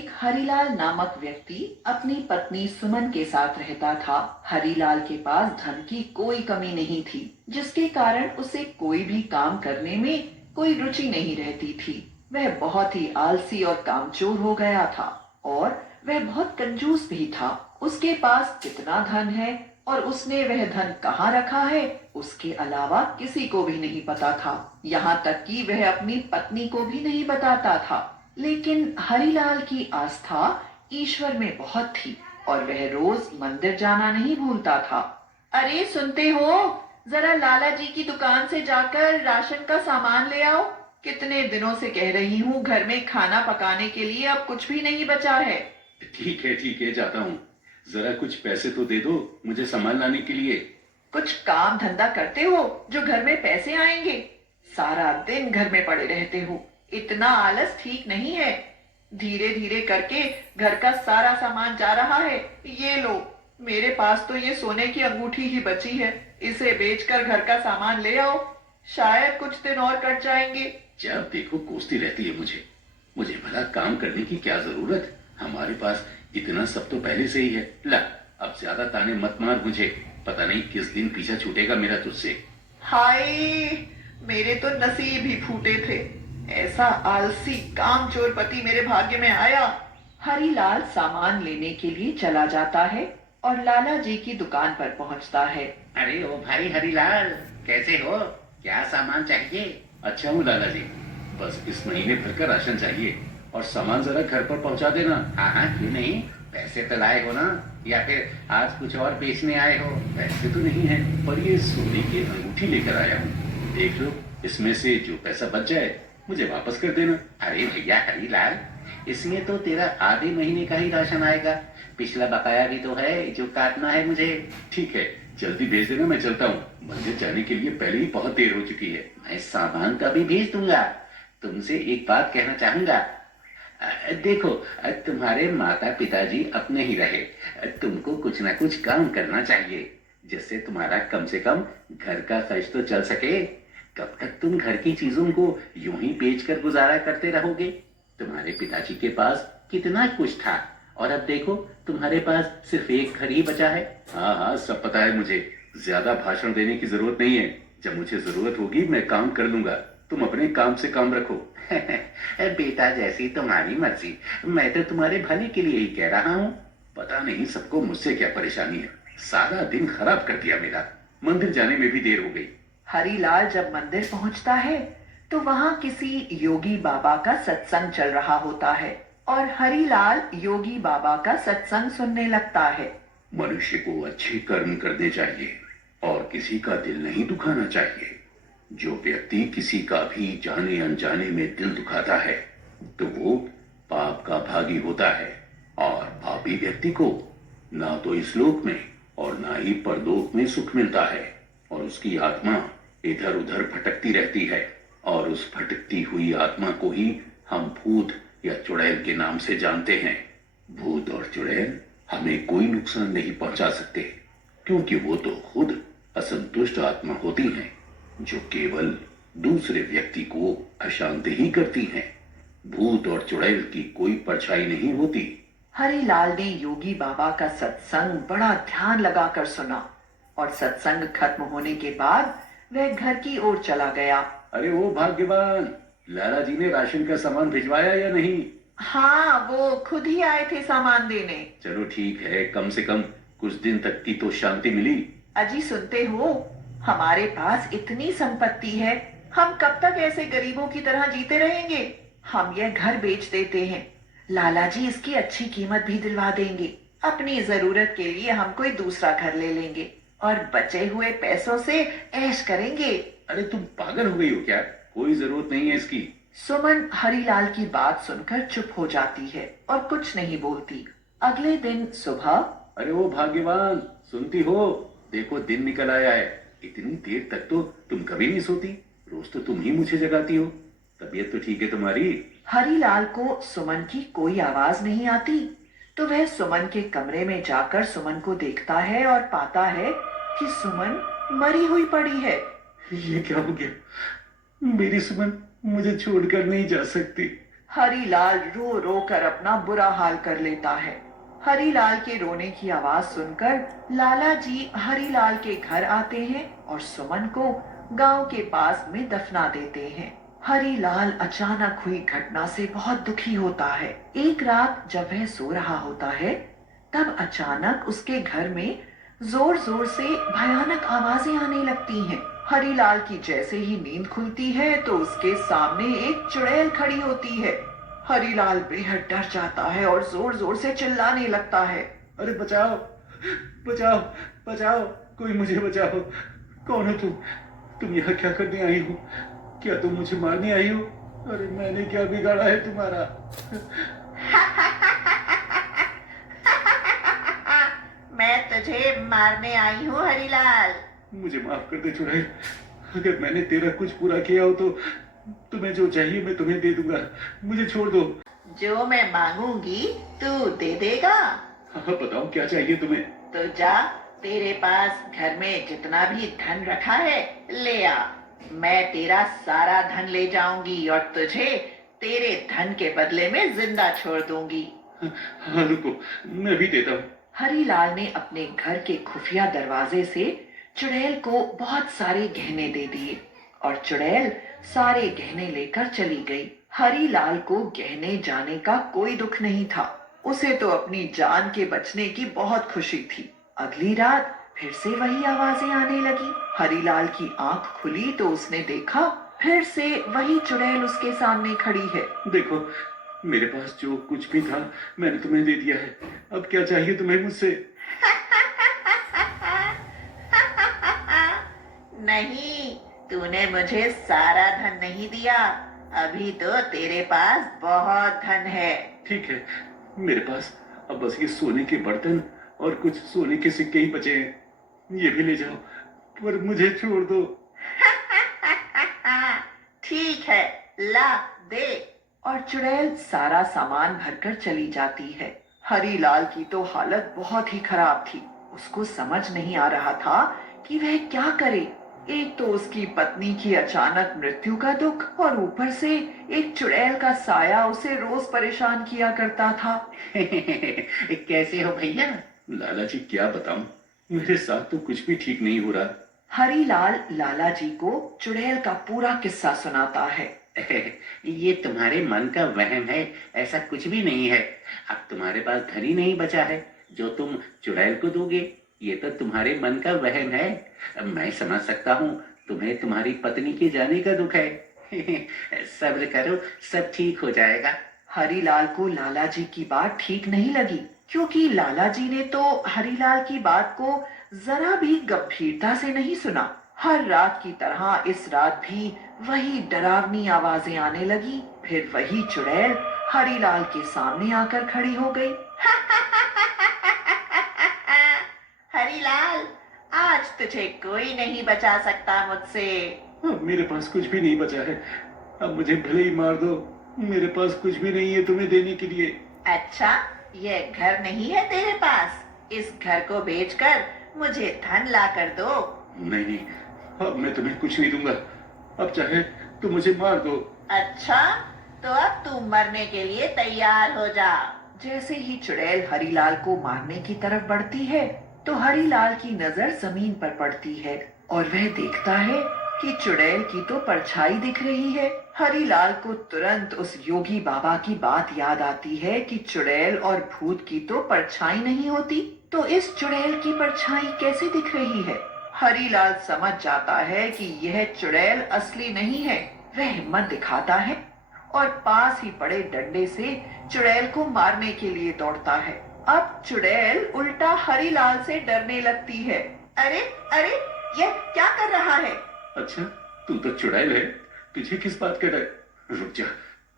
एक हरिलाल नामक व्यक्ति अपनी पत्नी सुमन के साथ रहता था। हरिलाल के पास धन की कोई कमी नहीं थी, जिसके कारण उसे कोई भी काम करने में कोई रुचि नहीं रहती थी। वह बहुत ही आलसी और कामचोर हो गया था और वह बहुत कंजूस भी था। उसके पास कितना धन है और उसने वह धन कहाँ रखा है, उसके अलावा किसी को भी नहीं पता था। यहाँ तक कि वह अपनी पत्नी को भी नहीं बताता था। लेकिन हरिलाल की आस्था ईश्वर में बहुत थी और वह रोज मंदिर जाना नहीं भूलता था। अरे सुनते हो, जरा लाला जी की दुकान से जाकर राशन का सामान ले आओ। कितने दिनों से कह रही हूँ, घर में खाना पकाने के लिए अब कुछ भी नहीं बचा है। ठीक है, जाता हूँ। जरा कुछ पैसे तो दे दो मुझे सामान लाने के लिए। कुछ काम धंधा करते हो जो घर में पैसे आएंगे? सारा दिन घर में पड़े रहते हो। इतना आलस ठीक नहीं है। धीरे धीरे करके घर का सारा सामान जा रहा है। ये लो, मेरे पास तो ये सोने की अंगूठी ही बची है। इसे बेचकर घर का सामान ले आओ, शायद कुछ दिन और कट जाएंगे। जब देखो कोसती रहती है मुझे। मुझे भला काम करने की क्या जरूरत? हमारे पास इतना सब तो पहले से ही है। ला, अब ज्यादा ताने मत मार मुझे। पता नहीं किस दिन पीछा छूटेगा मेरा तुझसे। हाय, मेरे तो नसीब ही फूटे थे। ऐसा आलसी कामचोर पति मेरे भाग्य में आया। हरिलाल सामान लेने के लिए चला जाता है और लाला जी की दुकान पर पहुंचता है। अरे ओ भाई हरिलाल, कैसे हो? क्या सामान चाहिए? अच्छा हूँ लाला जी, बस इस महीने भर का राशन चाहिए और सामान जरा घर पर पहुंचा देना। हाँ, क्यों नहीं। पैसे तो लाए हो ना, या फिर आज कुछ और बेचने आए हो? पैसे तो नहीं है, पर ये सोने की अंगूठी लेकर आया हूँ। देख लो, इसमें से जो पैसा बच जाए मुझे वापस कर देना। अरे भैया हरिलाल, इसमें तो तेरा आधे महीने का ही राशन आएगा। पिछला बकाया भी तो है जो काटना है मुझे। ठीक है, जल्दी भेज देना, मैं चलता हूँ। मंदिर जाने के लिए पहले ही बहुत देर हो चुकी है। मैं सामान का भी भेज दूंगा। तुमसे एक बात कहना चाहूंगा। देखो, तुम्हारे माता पिताजी अपने ही रहे। तुमको कुछ ना कुछ काम करना चाहिए, जिससे तुम्हारा कम से कम घर का खर्च तो चल सके। कब तक तुम घर की चीजों को यूं ही बेचकर गुजारा करते रहोगे? तुम्हारे पिताजी के पास कितना कुछ था और अब देखो तुम्हारे पास सिर्फ एक घर ही बचा है। हाँ, सब पता है मुझे। ज्यादा भाषण देने की जरूरत नहीं है। जब मुझे जरूरत होगी मैं काम कर लूंगा। तुम अपने काम से काम रखो। बेटा, जैसी तुम्हारी मर्जी। मैं तो तुम्हारे भले के लिए ही कह रहा हूँ। पता नहीं सबको मुझसे क्या परेशानी है। सारा दिन खराब कर दिया मेरा। मंदिर जाने में भी देर हो गई। हरिलाल जब मंदिर पहुंचता है तो वहां किसी योगी बाबा का सत्संग चल रहा होता है और हरिलाल योगी बाबा का सत्संग सुनने लगता है। मनुष्य को अच्छे कर्म करने चाहिए और किसी का दिल नहीं दुखाना चाहिए। जो व्यक्ति किसी का भी जाने अनजाने में दिल दुखाता है तो वो पाप का भागी होता है और पापी व्यक्ति को ना तो इस लोक में और ना ही परलोक में सुख मिलता है और उसकी आत्मा इधर उधर भटकती रहती है और उस भटकती हुई आत्मा को ही हम भूत या चुड़ैल के नाम से जानते हैं। भूत और चुड़ैल हमें कोई नुकसान नहीं पहुंचा सकते, क्योंकि वो तो खुद असंतुष्ट आत्मा होती हैं जो केवल दूसरे व्यक्ति को अशांत ही करती हैं। भूत और चुड़ैल की कोई परछाई नहीं होती। हरिलाल ने योगी बाबा का सत्संग बड़ा ध्यान लगाकर सुना और सत्संग खत्म होने के बाद वह घर की ओर चला गया। अरे वो भाग्यवान, लाला जी ने राशन का सामान भिजवाया या नहीं? हाँ, वो खुद ही आए थे सामान देने। चलो ठीक है, कम से कम कुछ दिन तक की तो शांति मिली। अजी सुनते हो, हमारे पास इतनी संपत्ति है, हम कब तक ऐसे गरीबों की तरह जीते रहेंगे? हम यह घर बेच देते हैं। लाला जी इसकी अच्छी कीमत भी दिलवा देंगे। अपनी जरूरत के लिए हम कोई दूसरा घर ले लेंगे और बचे हुए पैसों से ऐश करेंगे। अरे तुम पागल हो गई हो क्या? कोई जरूरत नहीं है इसकी। सुमन हरिलाल की बात सुनकर चुप हो जाती है और कुछ नहीं बोलती। अगले दिन सुबह। अरे वो भाग्यवान, सुनती हो? देखो दिन निकल आया है। इतनी देर तक तो तुम कभी नहीं सोती। रोज तो तुम ही मुझे जगाती हो। तबीयत तो ठीक है तुम्हारी? हरिलाल को सुमन की कोई आवाज नहीं आती तो वह सुमन के कमरे में जाकर सुमन को देखता है और पाता है कि सुमन मरी हुई पड़ी है। ये क्या हो गया? मेरी सुमन मुझे छोड़कर नहीं जा सकती। हरीलाल रो रो कर अपना बुरा हाल कर लेता है। हरीलाल के रोने की आवाज सुनकर लाला जी हरीलाल के घर आते हैं और सुमन को गांव के पास में दफना देते हैं। हरीलाल अचानक हुई घटना से बहुत दुखी होता है। एक रात जब वह सो रहा होता है, तब अचानक उसके घर में जोर जोर से भयानक आवाजें आने लगती हैं। हरीलाल की जैसे ही नींद खुलती है तो उसके सामने एक चुड़ैल खड़ी होती है। हरीलाल बेहद डर जाता है और जोर जोर से चिल्लाने लगता है। अरे बचाओ, बचाओ, बचाओ, कोई मुझे बचाओ। कौन हो तुम यहाँ क्या करने आई हो? क्या तुम मुझे मारने आई हो? अरे मैंने क्या बिगाड़ा है तुम्हारा? मैं तुझे मारने आई हूँ हरीलाल। मुझे माफ कर दे चुड़ैल। अगर मैंने तेरा कुछ बुरा किया हो तो तुम्हें जो चाहिए मैं तुम्हें दे दूंगा। मुझे छोड़ दो। जो मैं मांगूंगी तू दे देगा? हाँ बताओ क्या चाहिए तुम्हें? तो जा, तेरे पास घर में जितना भी धन रखा है ले आ। मैं तेरा सारा धन ले जाऊंगी और तुझे तेरे धन के बदले में जिंदा छोड़ दूंगी। हाँ रुको, मैं भी देता हूँ। हरीलाल ने अपने घर के खुफिया दरवाजे से चुड़ैल को बहुत सारे गहने दे दिए और चुड़ैल सारे गहने लेकर चली गई। हरीलाल को गहने जाने का कोई दुख नहीं था। उसे तो अपनी जान के बचने की बहुत खुशी थी। अगली रात फिर से वही आवाजें आने लगी। हरीलाल की आंख खुली तो उसने देखा फिर से वही चुड़ैल उसके सामने खड़ी है। देखो, मेरे पास जो कुछ भी था मैंने तुम्हें दे दिया है। अब क्या चाहिए तुम्हें मुझसे? नहीं, तूने मुझे सारा धन नहीं दिया। अभी तो तेरे पास बहुत धन है। ठीक है, मेरे पास अब बस ये सोने के बर्तन और कुछ सोने के सिक्के ही बचे हैं। ये भी ले जाओ, पर मुझे छोड़ दो। ठीक है, ला दे। और चुड़ैल सारा सामान भरकर चली जाती है। हरीलाल की तो हालत बहुत ही खराब थी। उसको समझ नहीं आ रहा था कि वह क्या करे। एक तो उसकी पत्नी की अचानक मृत्यु का दुख और ऊपर से एक चुड़ैल का साया उसे रोज परेशान किया करता था। कैसे हो भैया? लाला जी क्या बताऊं, मेरे साथ तो कुछ भी ठीक नहीं हो रहा। हरीलाल लाला जी को चुड़ैल का पूरा किस्सा सुनाता है। ये तुम्हारे मन का वहम है, ऐसा कुछ भी नहीं है। अब तुम्हारे पास धन ही नहीं बचा है जो तुम चुड़ैल को दोगे। ये तो तुम्हारे मन का वहम है। मैं समझ सकता हूँ, तुम्हें तुम्हारी पत्नी के जाने का दुख है। सब्र करो, सब ठीक हो जाएगा। हरीलाल को लाला जी की बात ठीक नहीं लगी, क्योंकि लाला जी ने तो हरीलाल की बात को जरा भी गंभीरता से नहीं सुना। हर रात की तरह इस रात भी वही डरावनी आवाजें आने लगी। फिर वही चुड़ैल हरीलाल के सामने आकर खड़ी हो गई। हरीलाल, आज तुझे कोई नहीं बचा सकता मुझसे। अब मेरे पास कुछ भी नहीं बचा है। अब मुझे भले ही मार दो, मेरे पास कुछ भी नहीं है तुम्हें देने के लिए। अच्छा, ये घर नहीं है तेरे पास? इस घर को बेचकर मुझे धन ला कर दो। नहीं नहीं, अब मैं तुम्हें कुछ नहीं दूंगा। अब चाहे तो मुझे मार दो। अच्छा, तो अब तू मरने के लिए तैयार हो जा। जैसे ही चुड़ैल हरीलाल को मारने की तरफ बढ़ती है तो हरीलाल की नजर जमीन पर पड़ती है और वह देखता है कि चुड़ैल की तो परछाई दिख रही है। हरीलाल को तुरंत उस योगी बाबा की बात याद आती है कि चुड़ैल और भूत की तो परछाई नहीं होती, तो इस चुड़ैल की परछाई कैसे दिख रही है? हरीलाल समझ जाता है कि यह चुड़ैल असली नहीं है। वह हिम्मत दिखाता है और पास ही पड़े डंडे से चुड़ैल को मारने के लिए दौड़ता है। अब चुड़ैल उल्टा हरीलाल से डरने लगती है। अरे अरे, यह क्या कर रहा है? अच्छा, तू तो चुड़ैल है, तुझे किस बात का डर? रुक जा,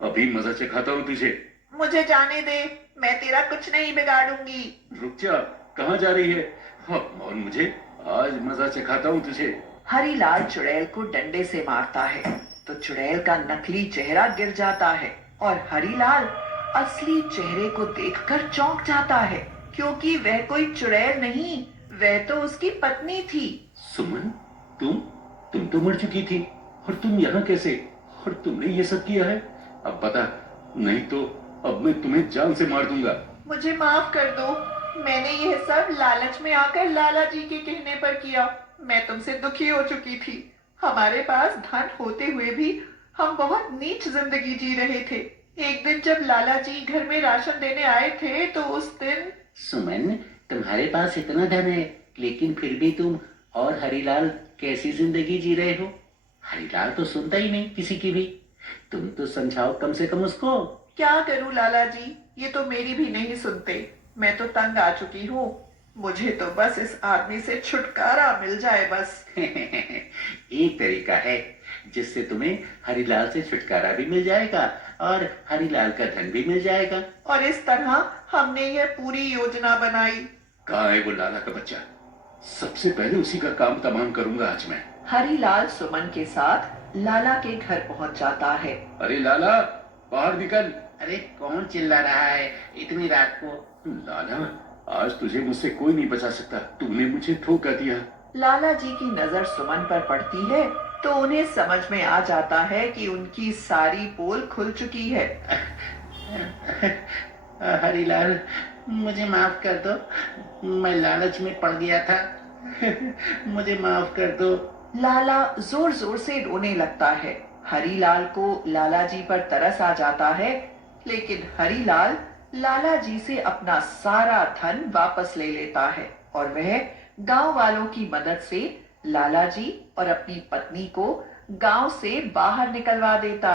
अभी मजा चखाता हूँ तुझे। मुझे जाने दे, मैं तेरा कुछ नहीं बिगाड़ूंगी। रुक जा, कहाँ जा रही है? हाँ, और मुझे आज मजा चखाता हूँ तुझे। हरीलाल चुड़ैल को डंडे से मारता है तो चुड़ैल का नकली चेहरा गिर जाता है और हरीलाल असली चेहरे को देखकर चौंक जाता है, क्योंकि वह कोई चुड़ैल नहीं, वह तो उसकी पत्नी थी। सुमन, तुम तो मर चुकी थी, और तुम यहाँ कैसे? और तुमने ये सब किया है? अब बता, नहीं तो अब मैं तुम्हें जान से मार दूंगा। मुझे माफ कर दो, मैंने यह सब लालच में आकर लाला जी के कहने पर किया। मैं तुमसे दुखी हो चुकी थी। हमारे पास धन होते हुए भी हम बहुत नीच जिंदगी जी रहे थे। एक दिन जब लाला जी घर में राशन देने आए थे तो उस दिन सुमन, तुम्हारे पास इतना धन है, लेकिन फिर भी तुम और हरीलाल कैसी जिंदगी जी रहे हो? हरीलाल तो सुनता ही नहीं किसी की भी। तुम तो समझाओ कम से कम उसको। क्या करूं लाला जी, ये तो मेरी भी नहीं सुनते। मैं तो तंग आ चुकी हूँ। मुझे तो बस इस आदमी से छुटकारा मिल जाए बस। एक तरीका है जिससे तुम्हें हरीलाल से छुटकारा भी मिल जाएगा और हरीलाल का धन भी मिल जाएगा। और इस तरह हमने यह पूरी योजना बनाई। कहाँ है वो लाला का बच्चा? सबसे पहले उसी का काम तमाम करूंगा आज मैं। हरीलाल सुमन के साथ लाला के घर पहुंच जाता है। अरे लाला, बाहर निकल। अरे कौन चिल्ला रहा है इतनी रात को? लाला, आज तुझे मुझसे कोई नहीं बचा सकता। तुमने मुझे धोखा दिया। लाला जी की नजर सुमन पर पड़ती है तो उन्हें समझ में आ जाता है कि उनकी सारी पोल खुल चुकी है। हरीलाल, मुझे माफ कर दो, मैं लालच में पड़ गया था। मुझे माफ कर दो। लाला जोर जोर से रोने लगता है। हरीलाल को लाला जी पर तरस आ जाता है, लेकिन हरीलाल लाला जी से अपना सारा धन वापस ले लेता है और वह गांव वालों की मदद से लाला जी और अपनी पत्नी को गांव से बाहर निकलवा देता